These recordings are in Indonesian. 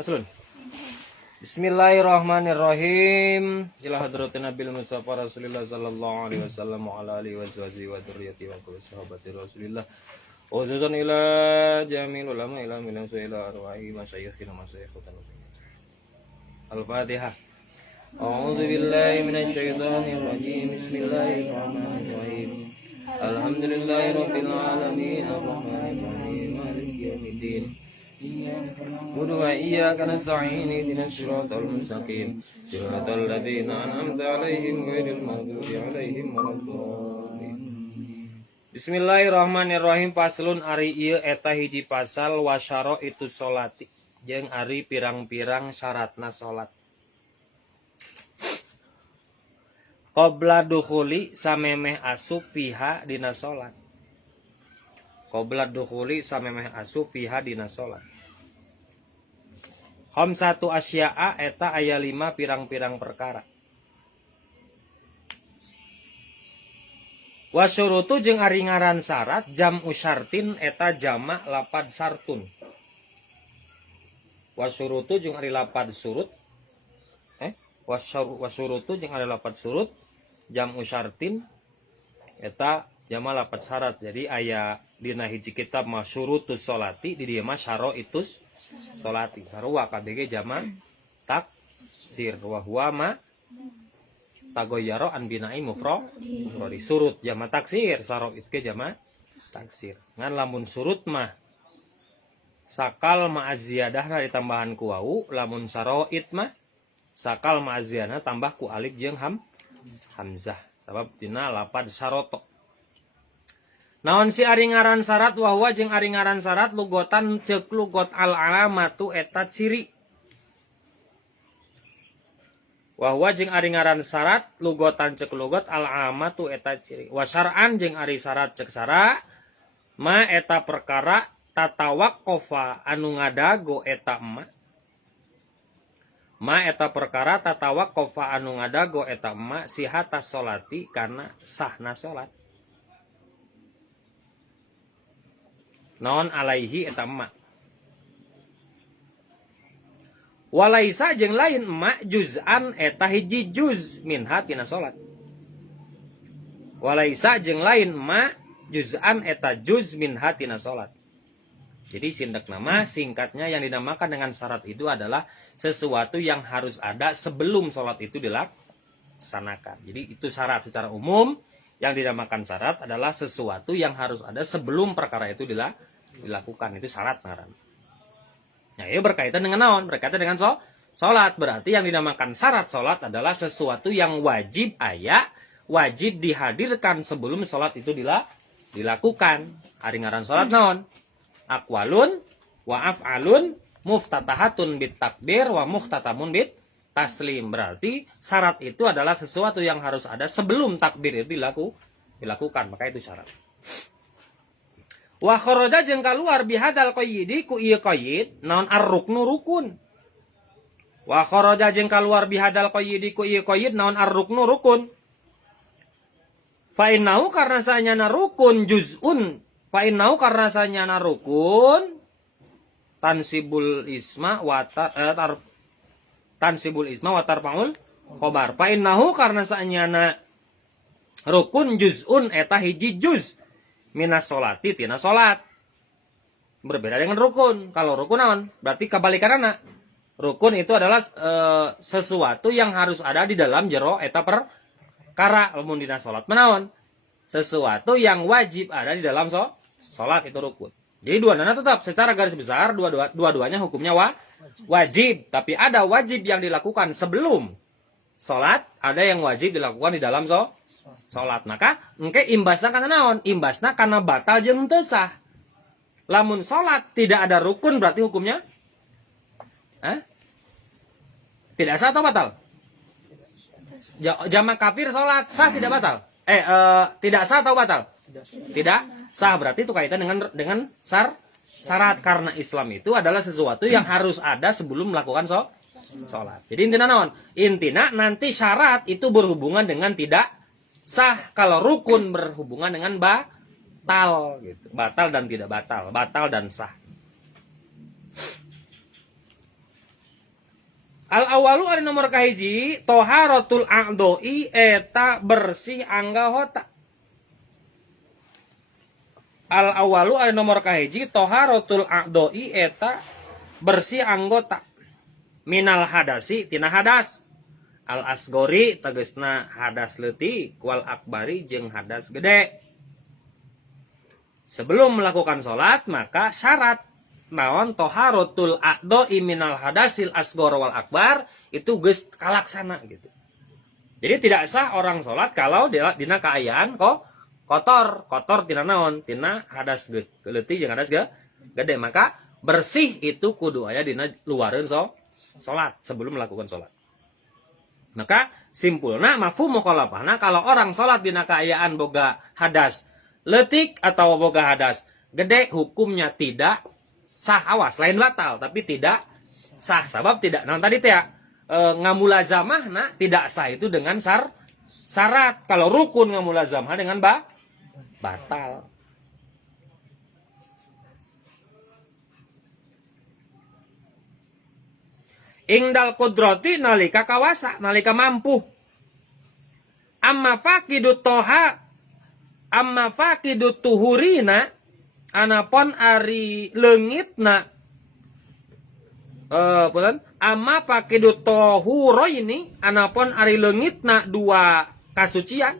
Paslun. Bismillahirrahmanirrahim. Ila hadratin Nabil Mustafa Rasulillah sallallahu alaihi wasallam wa ala alihi wa sahbihi wa dzurriyyati wa kulli sahabati Rasulillah. Khususan ila jamil ulama ila min ila arwahi masyayikhina masyayikhatan muslimin. Al-Fatihah. A'udzu billahi minasy syaithanir rajim. Bismillahirrahmanirrahim. Alhamdulillahirabbil alamin arrahmanir rahim maliki yaumiddin. Wa iyyaka nasta'in ihdinas siratal mustaqim siratal ladzina an'amta 'alaihim ghairil maghdubi 'alaihim waladdallin. Bismillahirrahmanirrahim. Paslun ari ieu eta hiji pasal wasyara itu salati jeung ari pirang-pirang syaratna salat. Qabla dukhuli samemeh asup fiha dina salat. Qabla dukhuli samemeh asup fiha dina salat. Khamsatu asya'a eta aya 5 pirang-pirang perkara. Wasyurutu jeung ari ngaran syarat jam'u syartin eta jamak lapad sartun. Wasyurutu jeung ari lapad surut. Wasyurutu jeung ari lapad surut jam'u syartin eta jamak lapad syarat. Jadi aya dina hiji kitab mah syurutus sholati di dieu mah syaraitus sholati. Sarua KBG jamak taksir wa huwa ma tagoyyaro an bina'i mufradi. Surut jamak taksir, syara'it ke jamak taksir. Ngan lamun surut mah sakal ma'aziyadahna ditambahan ku wau, lamun syara'it mah sakal ma'aziyana tambah ku alif jeung hamzah. Sabab dina lapad syaroto. Naon si ari ngaran syarat wa huwa jeung ari ngaran syarat lugotan ceuk lugot al alamatu eta ciri. Wa huwa jeung ari ngaran syarat lugotan ceuk lugot al alamatu eta ciri. Wa syar'an jeung ari syarat ceuk syara ma eta perkara tatawaqqafa anu ngadago eta emma. Ma eta perkara tatawaqqafa anu ngadago eta emma sihatas sholati kana sahna salat. Naon alaihi eta emma. Walaisa jeung lain emma juz'an eta hiji juz minha tina salat. Walaisa jeung lain emma juz'an eta juz minha tina salat. Jadi sindak nama singkatnya yang dinamakan dengan syarat itu adalah sesuatu yang harus ada sebelum salat itu dilaksanakan. Jadi itu syarat secara umum. Yang dinamakan syarat adalah sesuatu yang harus ada sebelum perkara itu dilakukan. Itu syarat ngaran. Nah, ini berkaitan dengan naon? Berkaitan dengan sholat. Berarti yang dinamakan syarat sholat adalah sesuatu yang wajib wajib dihadirkan sebelum sholat itu dilakukan. Ari ngaran sholat naon? Aqwalun wa af'alun muftatahatun bit takbir wa muhtatamun bit taslim. Berarti syarat itu adalah sesuatu yang harus ada sebelum takbir itu dilakukan. Maka itu syarat. Wa kharaja jeung kaluar bihadal qayyidi ku ieu qayyid naon ar-ruknu rukun. Wa kharaja jeung kaluar bihadal qayyidi ku ieu qayyid naon ar-ruknu rukun. Fa innahu karna sanyana rukun juz'un. Fa innahu karna sanyana rukun tansibul isma wa tansibul isma wa tarfa'ul khobar. Fa innahu karna sanyana rukun juz'un eta hiji juz minas sholati tina sholat. Berbeda dengan rukun. Kalau rukun naon? Berarti kebalikanana. Rukun itu adalah sesuatu yang harus ada di dalam jero eta perkara. Lamun dina sholat menaon? Sesuatu yang wajib ada di dalam sholat itu rukun. Jadi dua-duanya tetap secara garis besar dua-duanya hukumnya wajib. Tapi ada wajib yang dilakukan sebelum sholat, ada yang wajib dilakukan di dalam sholat. Maka engke imbasna kana naon? Imbasna kana batal jeung teu sah. Lamun sholat tidak ada rukun berarti hukumnya tidak sah atau batal? Jamak kafir sholat sah tidak batal? Tidak sah atau batal? Tidak sah. Berarti itu kaitan dengan syarat. Karena Islam itu adalah sesuatu yang harus ada sebelum melakukan sholat. Jadi intinya naon? Intinya nanti syarat itu berhubungan dengan tidak sah. Kalau rukun berhubungan dengan batal gitu. Batal dan tidak batal, batal dan sah. Al awalu ari nomor kahiji toharatul a'doi eta bersih anggota. Al awalu ari nomor kahiji toharatul a'doi eta bersih anggota. Minal hadasi tina hadas. Al asgori tegesna hadas leutik wal akbari jeung hadas gede. Sebelum melakukan sholat maka syarat naon toharatul a'doi minal hadasil asgor wal akbar itu geus kalaksana gitu. Jadi tidak sah orang sholat kalau dina kaayaan kok kotor tina naon tina hadas leutik jeung hadas gede. Maka bersih itu kudu aya dina luareun sholat sebelum melakukan sholat. Maka simpulna mafhum mukhalafahna kalau orang sholat dina kaayaan boga hadas leutik atau boga hadas gede hukumnya tidak sah, awas lain batal tapi tidak sah sabab tidak nah tadi teh ngamulazamahna tidak sah itu dengan syarat. Kalau rukun ngamulazamah dengan batal. Ingdal kudrati nalika kawasa nalika mampu. Amma faqidut tuhurina anapun ari leungitna amma faqidut tuhuraini anapun ari leungitna dua kasucian.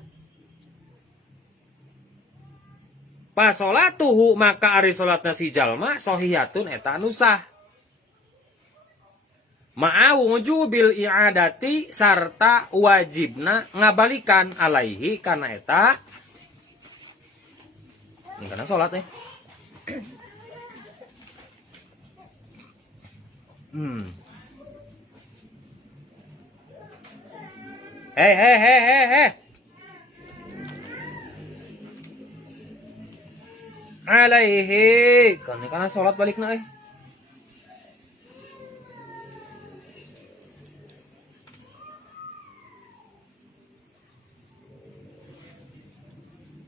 Pasolatuhu maka ari salatna si jalma sahihiyatun eta anu sah. Ma'awujubil i'adati sarta wajibna ngabalikan alaihi kana eta. Ini karena sholat nih. Hei. Alaihi. Karena sholat balik na eh.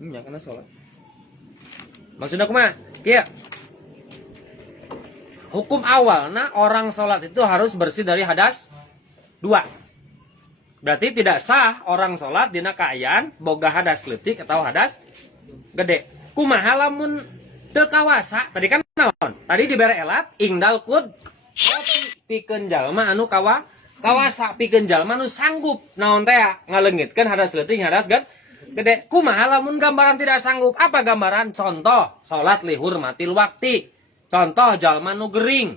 Ya karena sholat. Maksudnya kumaha? Kieu. Hukum awalna orang sholat itu harus bersih dari hadas 2. Berarti tidak sah orang sholat dina kaayaan boga hadas leutik atau hadas gede. Kumaha lamun teu kawasa? Tadi kan naon? Tadi dibere elat ingdal kud pikeun jalma anu kawasa pikeun jalma anu sanggup naon teh ngaleungitkeun hadas leutik hadas gede. Kumaha lamun gambaran tidak sanggup? Apa gambaran? Contoh, salat li hurmatil waqti. Contoh jalma nu gering.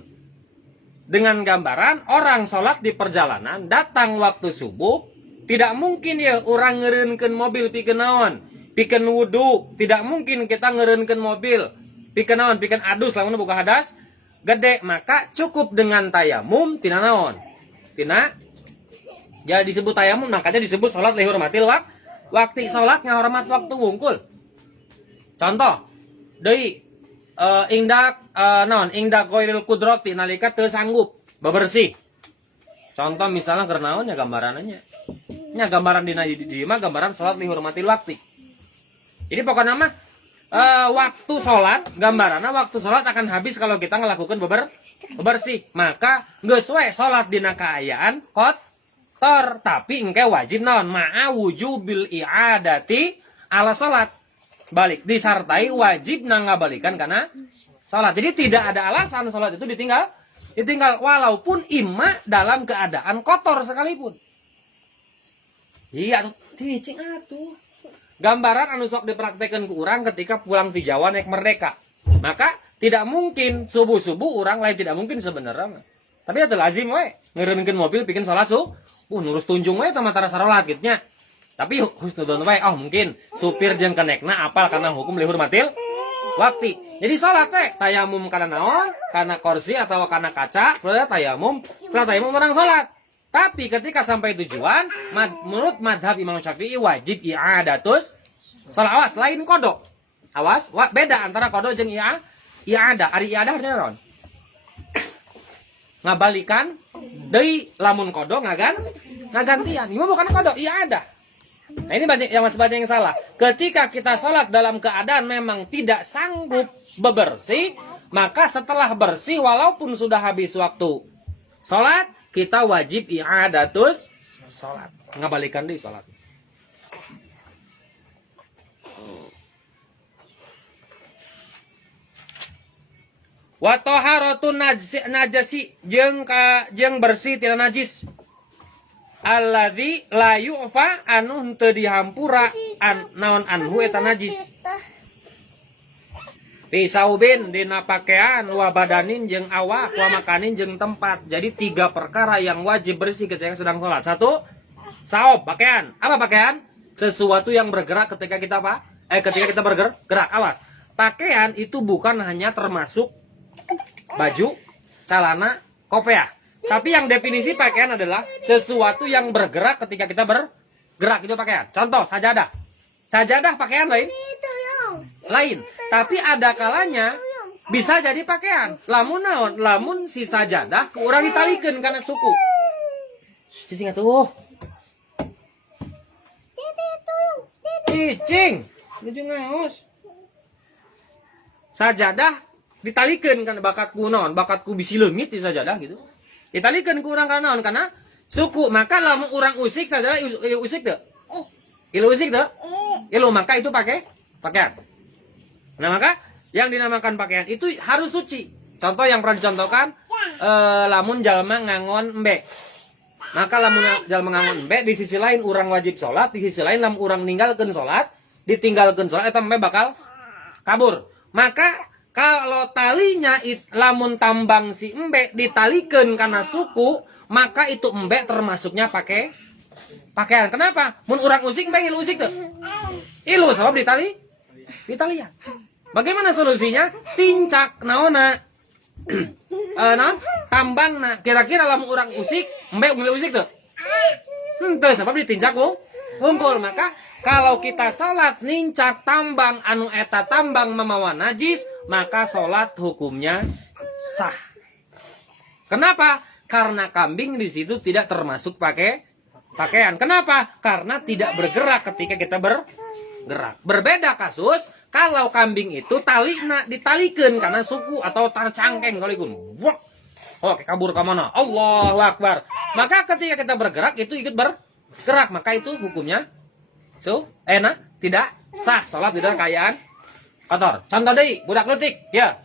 Dengan gambaran orang salat di perjalanan datang waktu subuh, tidak mungkin ya orang ngeureunkeun mobil pikeun naon? Pikeun wudu. Tidak mungkin kita ngeureunkeun mobil pikeun naon? Pikeun adus lamun boga hadas gede. Maka cukup dengan tayamum tina naon? Tina ya disebut tayamum, makanya disebut salat li hurmatil waktu sholat ngahormat waktu wungkul. Contoh, deui ingdak ghairil qudrati nalika teu sanggup bebersih. Contoh misalnya keur naon ya gambarannya. Nya gambaran dina dieu mah gambaran sholat li hurmatil waqti. Jadi pokoknya mah waktu sholat, gambaranna waktu sholat akan habis kalau kita ngelakukan bebersih. Maka geus we sholat dina kaayaan tapi engke wajib naon ma'awujubil i'adati ala salat. Balik disertai wajib ngabalikan kana salat. Jadi tidak ada alasan salat itu ditinggal walaupun imma dalam keadaan kotor sekalipun. Iya ticing atuh. Gambaran anu sok dipraktekkeun ku urang ketika pulang ti Jawa naik Merdeka. Maka tidak mungkin subuh-subuh urang lain tidak mungkin sebenarnya. Tapi atuh lazim we ngeureunkeun mobil bikin salat nurus tunjung we tama tara sarolat gitunya. Tapi husnudon we mungkin supir jeung kenekna apal kana hukum li hurmatil waqti. Jadi salat we tayamum kana naon? Kana kursi atau kana kaca, setelah tayamum orang salat. Tapi ketika sampai tujuan, menurut madhab Imam Syafi'i wajib i'adatus salat. Awas lain kodok. Awas, beda antara kodok jeung i'adah. Ari i'adah artinya naon? Ngabalikan deui lamun kodok ngagantian. Ieu bukan kodok, iya ada. Nah ini banyak yang masih banyak yang salah. Ketika kita sholat dalam keadaan memang tidak sanggup bebersih, maka setelah bersih walaupun sudah habis waktu sholat, kita wajib i'adatus sholat. Ngabalikan di sholat. Wa taharatun najasi jeung bersih tidak najis. Alladzi la yu'fa anu henteu dihampura naon anhu eta najis. Fi saubin dina pakaian wa badanin jeung awak wa makanin jeung tempat. Jadi 3 perkara yang wajib bersih ketika sedang sholat. 1, saub, pakaian. Apa pakaian? Sesuatu yang bergerak ketika kita apa? Ketika kita bergerak, awas. Pakaian itu bukan hanya termasuk baju, celana, kopiah. Tapi yang definisi pakaian adalah sesuatu yang bergerak ketika kita bergerak, itu pakaian. Contoh, sajadah. Sajadah pakaian lain. Tapi ada kalanya bisa jadi pakaian. Lamun naon? Lamun si sajadah urang ditalikeun kana suku. Cicing atuh. Cicing. Cicing ngaos. Sajadah ditalikeun kana bakatku naon? Bakatku bisi leungit di sajadah gitu. Ditalikeun ku urang kana naon? Kana suku. Maka lamun urang usik sajadah ilu usik teu? Ilu usik teu? Ilu maka itu pakaian. Nah maka yang dinamakan pakaian itu harus suci. Contoh yang pernah dicontohkan, lamun jalma ngangon embe. Maka lamun jalma ngangon embe, di sisi lain urang wajib sholat, di sisi lain lamun urang ninggalkeun sholat, ditinggalkeun sholat, eta embe bakal kabur. Maka kalau talinya lamun tambang si embe ditalikeun karena suku, maka itu embe termasuknya pakaian. Kenapa? Mun urang usik embe ilu usik tuh. Ilu sebab ditalian. Bagaimana solusinya? Tincak naona. Tambangna. Kira-kira lamun urang usik, embe ngilu usik tuh. Henteu sebab ditincak kumpul. Maka kalau kita salat nincak tambang anu eta tambang mamawa najis, maka salat hukumnya sah. Kenapa? Karena kambing di situ tidak termasuk pakaian. Kenapa? Karena tidak bergerak ketika kita bergerak. Berbeda kasus kalau kambing itu talina ditalikeun karena suku atau tanah cangkeng kalikun. Wah. Oke, kabur ke mana? Allahu Akbar. Maka ketika kita bergerak itu ikut bergerak, maka itu hukumnya tidak sah. Salat di dalam keadaan kotor. Contoh deui, budak leutik, ya.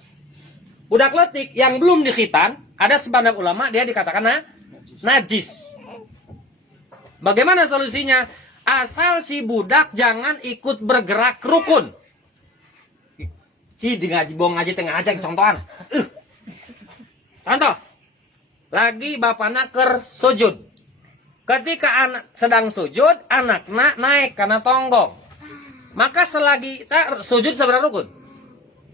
Budak leutik yang belum dikhitan, ada sebagian ulama dia dikatakan najis. Bagaimana solusinya? Asal si budak jangan ikut bergerak rukun. Si di ngaji bong ngaji tengah aja contohan. Contoh. Lagi bapakna keur sujud. Ketika anak sedang sujud, anakna naik karena tonggong. Maka selagi sujud seberapa rukun?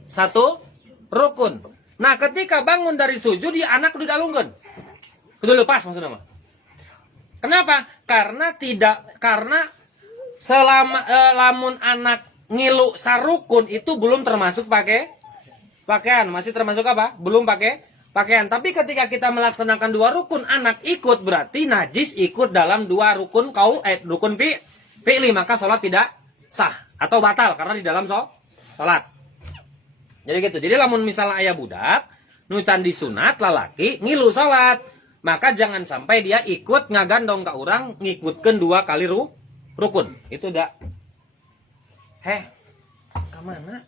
1 rukun. Nah, ketika bangun dari sujud, di anak udah dalungkeun. Kudu lepas maksudnya mah. Kenapa? Karena selama lamun anak ngilu sarukun itu belum termasuk pakaian. Masih termasuk apa? Belum pakaian. Tapi ketika kita melaksanakan 2 rukun, anak ikut, berarti najis ikut dalam 2 rukun rukun fi'li, maka sholat tidak sah atau batal karena di dalam sholat. Jadi gitu. Jadi lamun misalnya ayah budak nu can disunat lalaki ngilu sholat, maka jangan sampai dia ikut ngagandong ka urang ngikutkeun 2 kali rukun. Itu udah ke mana?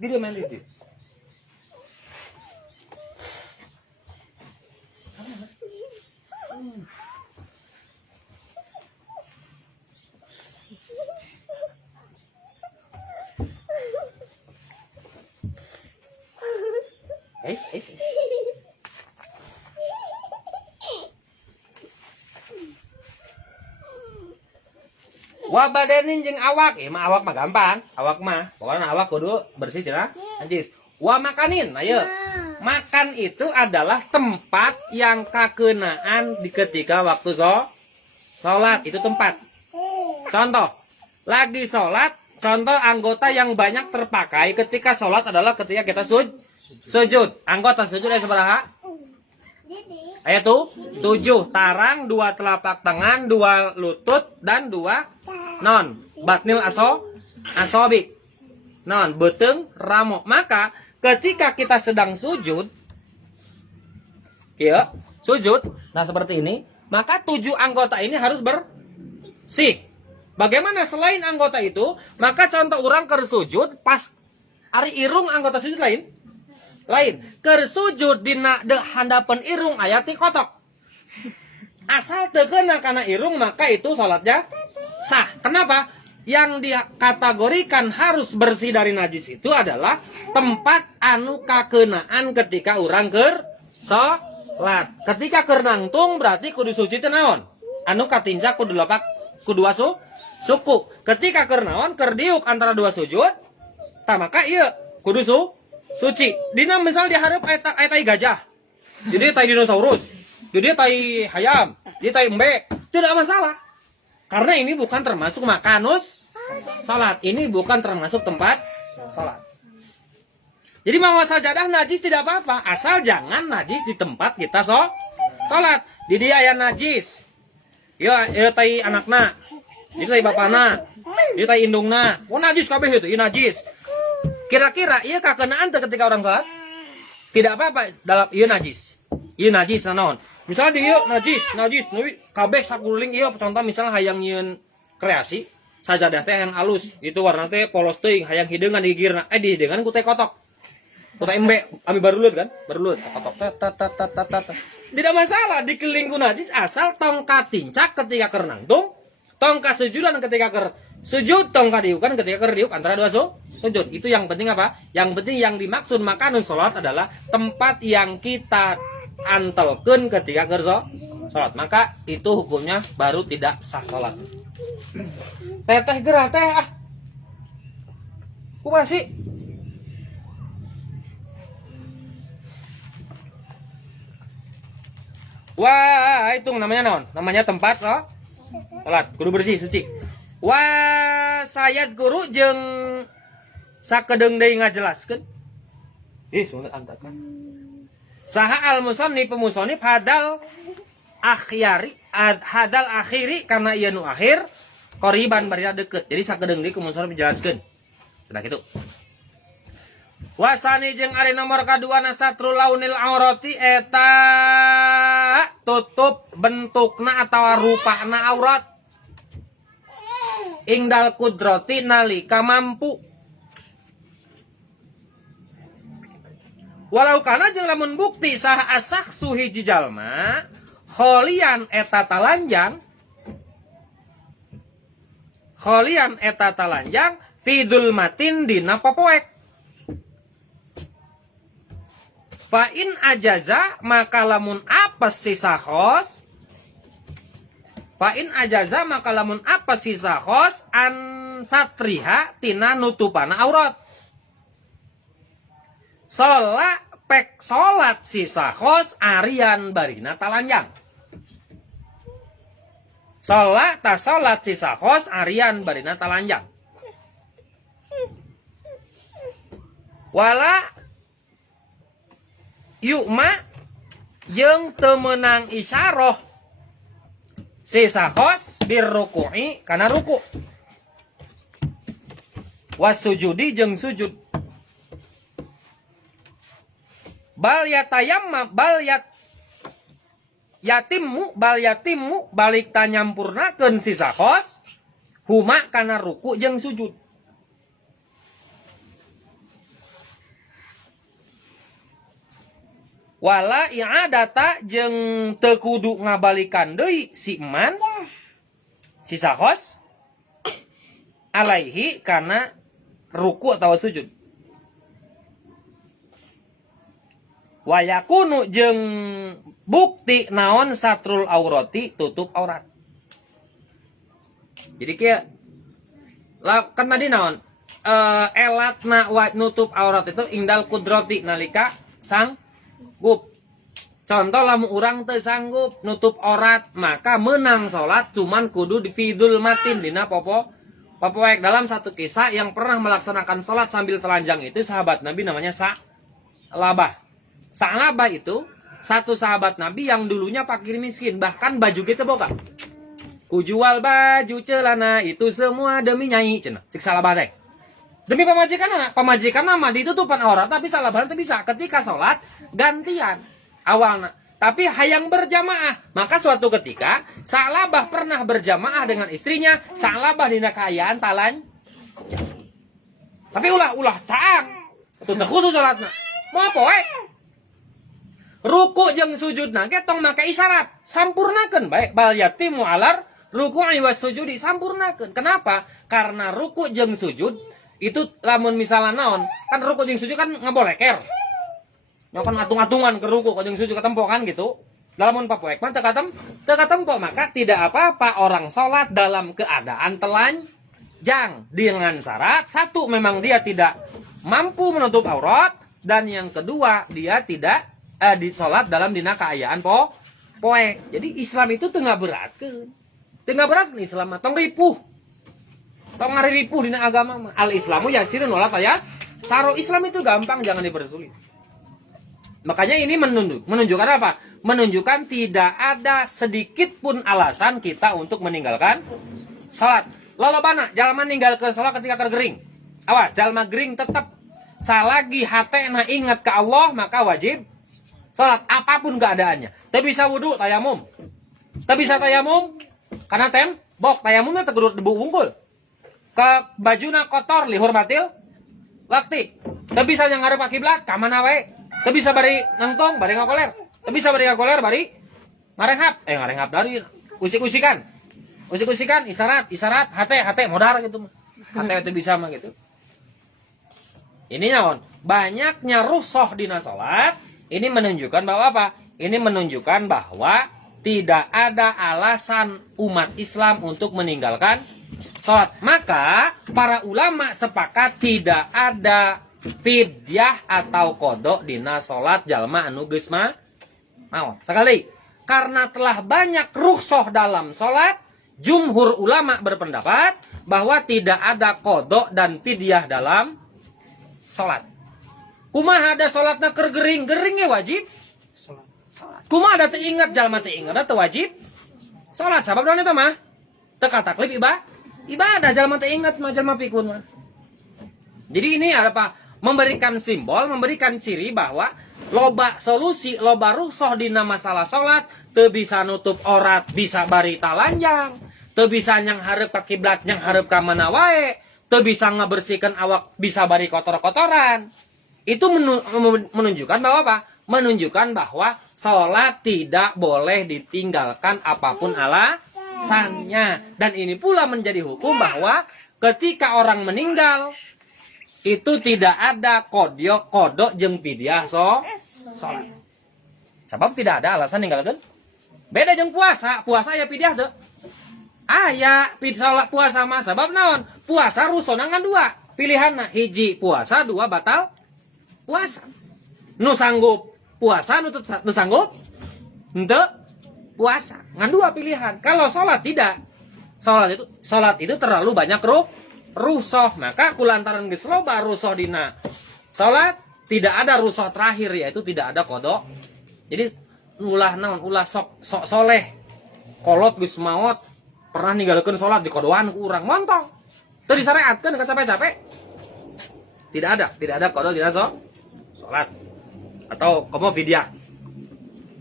Dia main di situ. Wabadanin jeung awak, awak mah gampang, awak mah, pokoknya awak kudu bersih cenah najis. Wa makanin, ayo. Makan itu adalah tempat yang kakenaan di ketika waktu sholat, itu tempat. Contoh, lagi sholat, contoh anggota yang banyak terpakai ketika sholat adalah ketika kita sujud. Anggota sujud ada seberapa? Ayo tuh, 7 tarang, 2 telapak tangan, 2 lutut, dan 2 non batnil asobik non beteng ramo. Maka ketika kita sedang sujud ya sujud, nah seperti ini, maka 7 anggota ini harus bersih. Bagaimana selain anggota itu? Maka contoh orang keur sujud pas ari irung anggota sujud lain keur sujud dina handapan irung aya ti kotok. Asal teu keuna kana irung maka itu salatnya sah. Kenapa? Yang dikategorikan harus bersih dari najis itu adalah tempat anu kakeunaan ketika urang keur salat. Ketika keur nangtung berarti kudu suci teh naon? Anu katinca kudu lapak kudu suku. Ketika keur naon? Keur diuk antara dua sujud, tah maka ieu kudu suci. Dina misal di hareup aya tai gajah. Jadi tai dinosaurus. Jadi tai hayam, jadi tai embe, tidak masalah. Karena ini bukan termasuk makanus salat. Ini bukan termasuk tempat salat. Jadi mau sajadah najis tidak apa-apa, asal jangan najis di tempat kita salat. Jadi aya najis. Ya tai anakna, jadi tai bapana, jadi tai indungna. Oh najis kabeh itu, ieu najis. Kira-kira ieu kakenaan teu ketika orang salat? Tidak apa-apa dalam ieu najis. Ieu najis naon? Misalnya dia najis, tapi kabeh sakuling ieu contoh misalnya hayang nyieun kreasi, sajadah teh yang halus, itu warna teh polos teuing, hayang hideungan di gigirna, di hideungan ku teh kotok. Ku teh embe, abi barulut kan? Barulut kotok tat. Tidak masalah dikeliling ku najis asal tong katincak ketika keur nangtung, tong kasujudan ketika keur sujud, tong kadiukan ketika keur diuk antara dua sujud. Itu yang penting apa? Yang penting yang dimaksud makanun salat adalah tempat yang kita antelkeun ketika keur salat, maka itu hukumnya baru tidak sah salat. Teteh gerah teh kumaha sih? Wah, itu namanya naon? Namanya tempat salat, kudu bersih, suci. Wah, sayad guru jeung sakedeung deui ngajelaskeun. Sunat antakan. Saha al-musannif pemusannif hadal akhiri karena ieu nu akhir qoriban bari deukeut. Jadi sakedeung deui musannif menjelaskeun. Cenah kitu. Wasani jeung ari nomor kaduana satrul launil aurati eta tutup bentukna atawa rupana aurat. Ingdal kudrati nalika mampu. Walau kana jeung lamun bukti saha asah suhiji jalma kholian eta talanjang fidul matin dina popoek. Fa in ajaza maka lamun apes sisa khos an satriha tina nutupana aurat. Solat sisa khos arian barina talanjang. Solat sisa khos arian barina talanjang. Wala yukma jeung teu meunang isyarah sisa khos birruku'i kana ruku. Wasujudi jeung sujud. Bal yatimmu balik tanyampurnakeun sisa khos huma kana ruku jeung sujud. Wala i'adata jeung teu kudu ngabalikan deui si eman sisa khos alaihi kana ruku atawa sujud. Wayakunu jeung bukti naon satrul aurati tutup aurat. Jadi kieu kan tadi naon elatna nutup aurat itu ingdal kudrati nalika sanggup. Contoh lamun urang teu sanggup nutup aurat maka meunang salat cuman kudu di fidul matin dina popoek. Dalam satu kisah yang pernah melaksanakan salat sambil telanjang itu sahabat Nabi namanya Sa'labah. Sa'labah itu satu sahabat Nabi yang dulunya fakir miskin, bahkan baju kita boga. Ku jual baju celana itu semua demi nyai cenah. Cek salabah teh. Demi pamajikan nama ditutupan aurat tapi salabah teh bisa ketika salat gantian awalna. Tapi hayang berjamaah. Maka suatu ketika salabah pernah berjamaah dengan istrinya, salabah dina kaayaan talan. Tapi ulah caang. Itu teh khusus salatna. Mau apa we? Ruku jeung sujudna ge tong make isyarat. Sampurnakeun bae bal yatimu alar ruku'i was sujudi, sampurnakeun. Kenapa? Karena ruku jeung sujud itu lamun misalnya naon, kan ruku jeung sujud kan ngaboleker. Nya kan ngatung-atungan ke ruku jeung sujud ketempo kan gitu. Lamun papoek mah teu katempo, maka tidak apa-apa orang salat dalam keadaan telanjang dengan syarat satu memang dia tidak mampu menutup aurat dan yang kedua dia tidak di salat dalam dina kaayaan poek. Jadi Islam itu teu ngaberatkeun. Tengah berat nih Islam tong ripuh. Tong ngari ripuh dina agama mah. Al Islamu yasirun wala tayas. Saro Islam itu gampang, jangan dipersulit. Makanya ini menunjukkan apa? Menunjukkan tidak ada sedikit pun alasan kita untuk meninggalkan salat. Lolobana jalma ninggalkeun salat ketika keur gering. Awas, jalma gering tetap salagi hatena ingat ke Allah maka wajib salat apapun keadaannya. Teu bisa wudu tayamum. Teu bisa tayamum karena tembok tayamumnya tegurut debu unggul. Ke bajuna kotor lihur batil lakti. Teu bisa yang ngarep kiblat ka mana wae. Teu bisa bari nangtong bari ngakoler. Teu bisa bari ngakoler bari ngarenghap dari usik-usikan. Usik-usikan isyarat hate modar gitu mah. Hate teu bisa mah gitu. Ini naon? Banyaknya rusuh dina salat ini menunjukkan bahwa apa? Ini menunjukkan bahwa tidak ada alasan umat Islam untuk meninggalkan sholat. Maka para ulama sepakat tidak ada fidyah atau kodok dina sholat jalma anu geus mau. Sekali, karena telah banyak rukhsah dalam sholat, jumhur ulama berpendapat bahwa tidak ada kodok dan fidyah dalam sholat. Kumaha ada sholatna keur geringnya wajib sholat. Kumaha ada teu ingat jalma teu ingat teu wajib salat. Sabab naon eta mah? Teu kataklif ibadah jalma teu ingat mah jalma pikun mah. Jadi ini apa? Memberikan simbol, memberikan ciri bahwa loba solusi, loba rukhsah dina masalah salat, teu bisa nutup aurat, bisa bari talanjang, teu bisa nyang hareup ka kiblat, nyang hareup ka mana wae, teu bisa ngabersihkeun awak, bisa bari kotor-kotoran. Itu menunjukkan bahwa apa? Menunjukkan bahwa sholat tidak boleh ditinggalkan apapun alasannya. Dan ini pula menjadi hukum bahwa ketika orang meninggal itu tidak ada kodok jeung fidyah sholat. Sebab tidak ada alasan ninggalkeun. Beda jeung puasa ya fidyah teu. Aya sholat puasa mah sabab naon? Puasa rusona ngan dua. Pilihanna hiji puasa, dua batal puasa. Nu sanggup puasa, nu sanggup henteu puasa. Ngan dua pilihan. Kalau sholat tidak. Sholat itu terlalu banyak rusuh. Maka kulantaran geus loba rusuh dina sholat, tidak ada rusuh terakhir yaitu tidak ada kodok. Jadi ulah sok soleh. Kolot geus maot pernah ninggalkeun sholat di kodoan ku urang montong. Teu disareatkeun ka capek-capek. Tidak ada kodok dina sholat. Atau komo fidyah.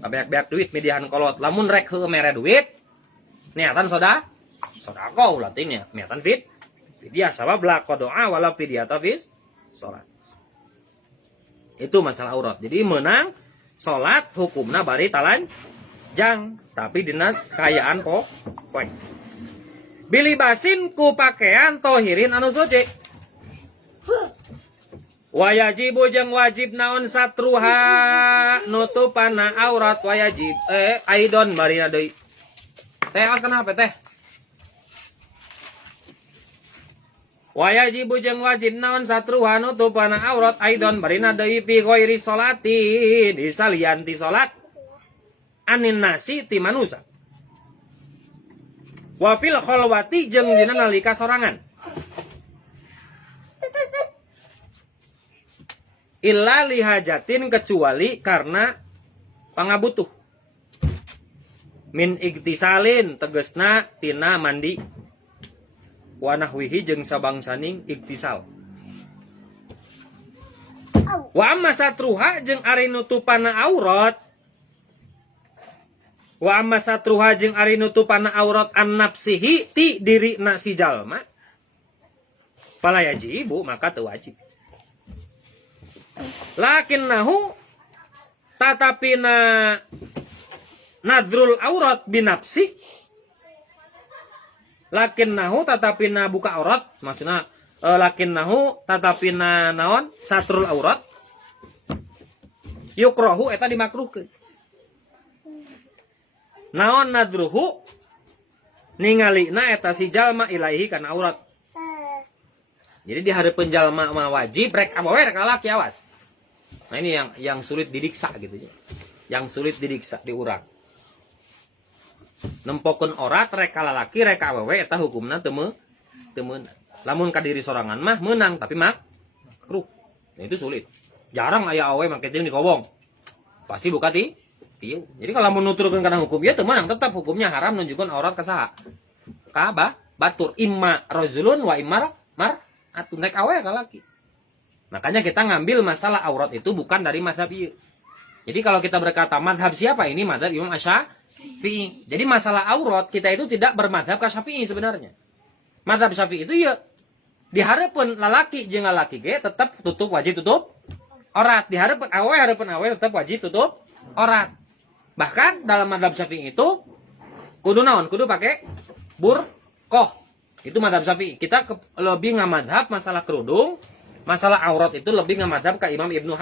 Beak duit mediahan kolot. Lamun rek heueuh mere duit, niatan sodako ulah teh niatan fidyah sabab la qadoa wala fidyata fis salat. Itu masalah aurat. Jadi menang salat hukumna bari talanjang, tapi dina kaayaan poek. Bilibasin ku pakaian tohirin anu suci. Wayajibu jeung wajib naon satruha nutupana aurat wayajib aidon barina deui. Teh kenapa teh? Wayajibu jeung wajib naon satruha nutupana aurat aidon barina deui fi ghairi sholati disalian ti salat anin nasi ti manusa. Wa fil khalwati jeung dina nalika sorangan. Illa lihajatin kecuali karena pangabutuh. min iktisalin tegesna tina mandi wa nahwihi jeung sabangsaning iktisal. Wa amma satruha jeung ari nutupana aurat. Wa amma satruha jeung ari nutupana aurat an nafsihi ti dirina si jalma. Fala yajibu maka teu wajib. Lakinnahu tatapina nadrul aurat binafsi. Lakinnahu tatapina buka aurat maksudna lakinnahu tatapina naon satrul aurat yukrahu eta dimakruhkeun. Naon nadruhu ningalina eta si jalma ilaihi kana aurat. Jadi di hareupeun jalma mah wajib rek awewe rek lalaki awas. Nah ini yang sulit didiksa gitu ya. Yang sulit didiksa diurang. Nempokeun orat rek ka lalaki rek ka awewe eta hukumna teu meunang. Lamun ka diri sorangan mah menang tapi makruh. Nah, itu sulit. Jarang aya awewe make jeung dikobong. Pasti buka tiu. Jadi kalau mau nuturkeun kana hukum ieu teu meunang tetap hukumnya haram nunjukkeun aurat ka saha? Ka batur imma rajulun wa imma mar'atun rek awewe ka laki. Makanya kita ngambil masalah aurat itu bukan dari mazhab ieu. Jadi kalau kita berkata mazhab siapa ini mazhab Imam Asy-Syafi'i. Jadi masalah aurat kita itu tidak bermazhab ka Syafi'i sebenarnya. Mazhab Syafi'i itu ya dihareupeun lalaki jeung lalaki ge tetap wajib tutup aurat. Dihareupeun awewe tetap wajib tutup aurat. Bahkan dalam mazhab Syafi'i itu kudu naon? Kudu pakai burqah. Itu mazhab Syafi'i. Kita lebih ngamadhab masalah kerudung, masalah aurat itu lebih ngamadhab ke Imam Ibnu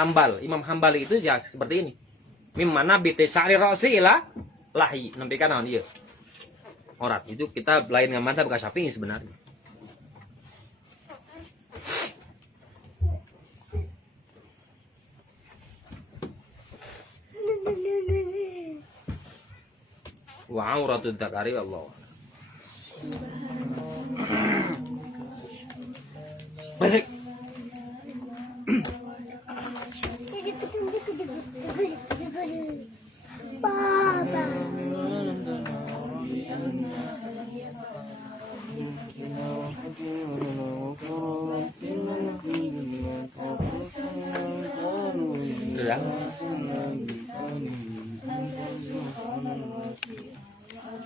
Hambal. Imam Hambali itu ya seperti ini. Mimana bitisari ra'si ila lahi. Nempi ka naon ieu? Aurat. Itu kita lain ngamadhab ke Syafi'i sebenarnya. Wa auratud dzakari Allah. Masih. Baba. Sudah.